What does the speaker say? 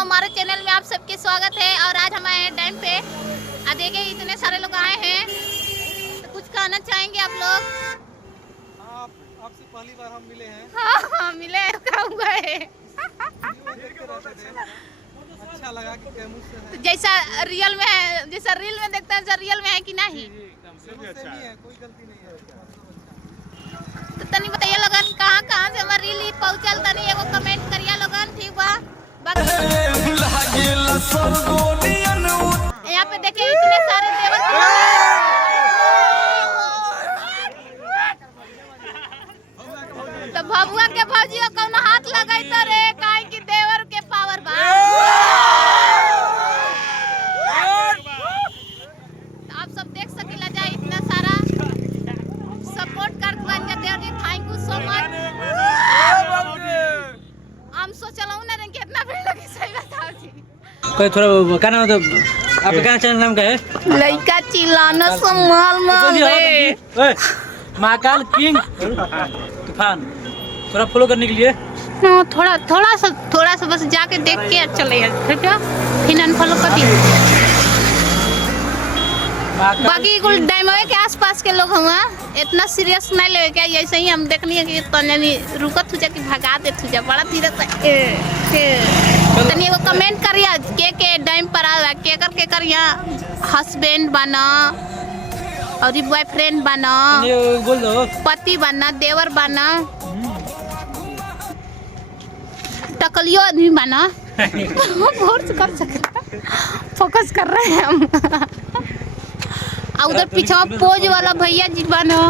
हमारे चैनल में आप सबके स्वागत है। और आज हम आए हैं डैम पे। देखिए इतने सारे लोग आए हैं, तो कुछ कहना चाहेंगे आप लोग? आपसे पहली बार हम मिले हैं। हाँ मिले हैं, क्या हुआ है? अच्छा लगा कि कैमूर से है। तो जैसा रियल में है, जैसा रील में देखते हैं, रियल में है कि नहीं? कोई गलती नहीं है। तो तनी बताइए लोगन, कहाँ कहाँ से हमारी रील पहुँचल, तनी एगो कमेंट करिए लोगन, ठीक बा? यहाँ पे देखिए इतने सारे देवर तो भभुआ के भौजी कौन हाथ लगाई तो रे, काहे कि देवर के पावर बा। आप सब देख सकिला जाए, इतना सारा सपोर्ट कर देवर जी, थैंक यू सो मच। हम सोचल हूं ना कि इतना भीड़ लगी, सही बताओ जी। कोई थोड़ा क्या नाम है, तो आपका क्या चैनल नाम का है? लड़का चिल्लाना संभाल मार रे। महाकाल किंग तूफान, थोड़ा फॉलो करने के लिए थोड़ा सा बस जाके देख के चले ठीक है, फिर अनफॉलो कर दिए। बाकी कुल डैमवे के आसपास के लोग हुआ, इतना सीरियस नहीं ले क्या, ऐसे ही हम देखनी है कि तनी रुकत हो जा कि भगा दे तू जा, बड़ा धीरे से तनी वो कमेंट करिया के डैम पर आवा, के कर यहाँ हस्बैंड बना और बॉयफ्रेंड बना, बोल दो पति बना, देवर बना, टकलियो आदमी बना। फोर्स कर सकते, फोकस कर रहे हैं हम। उधर पीछे पोज वाला भैया जी बना।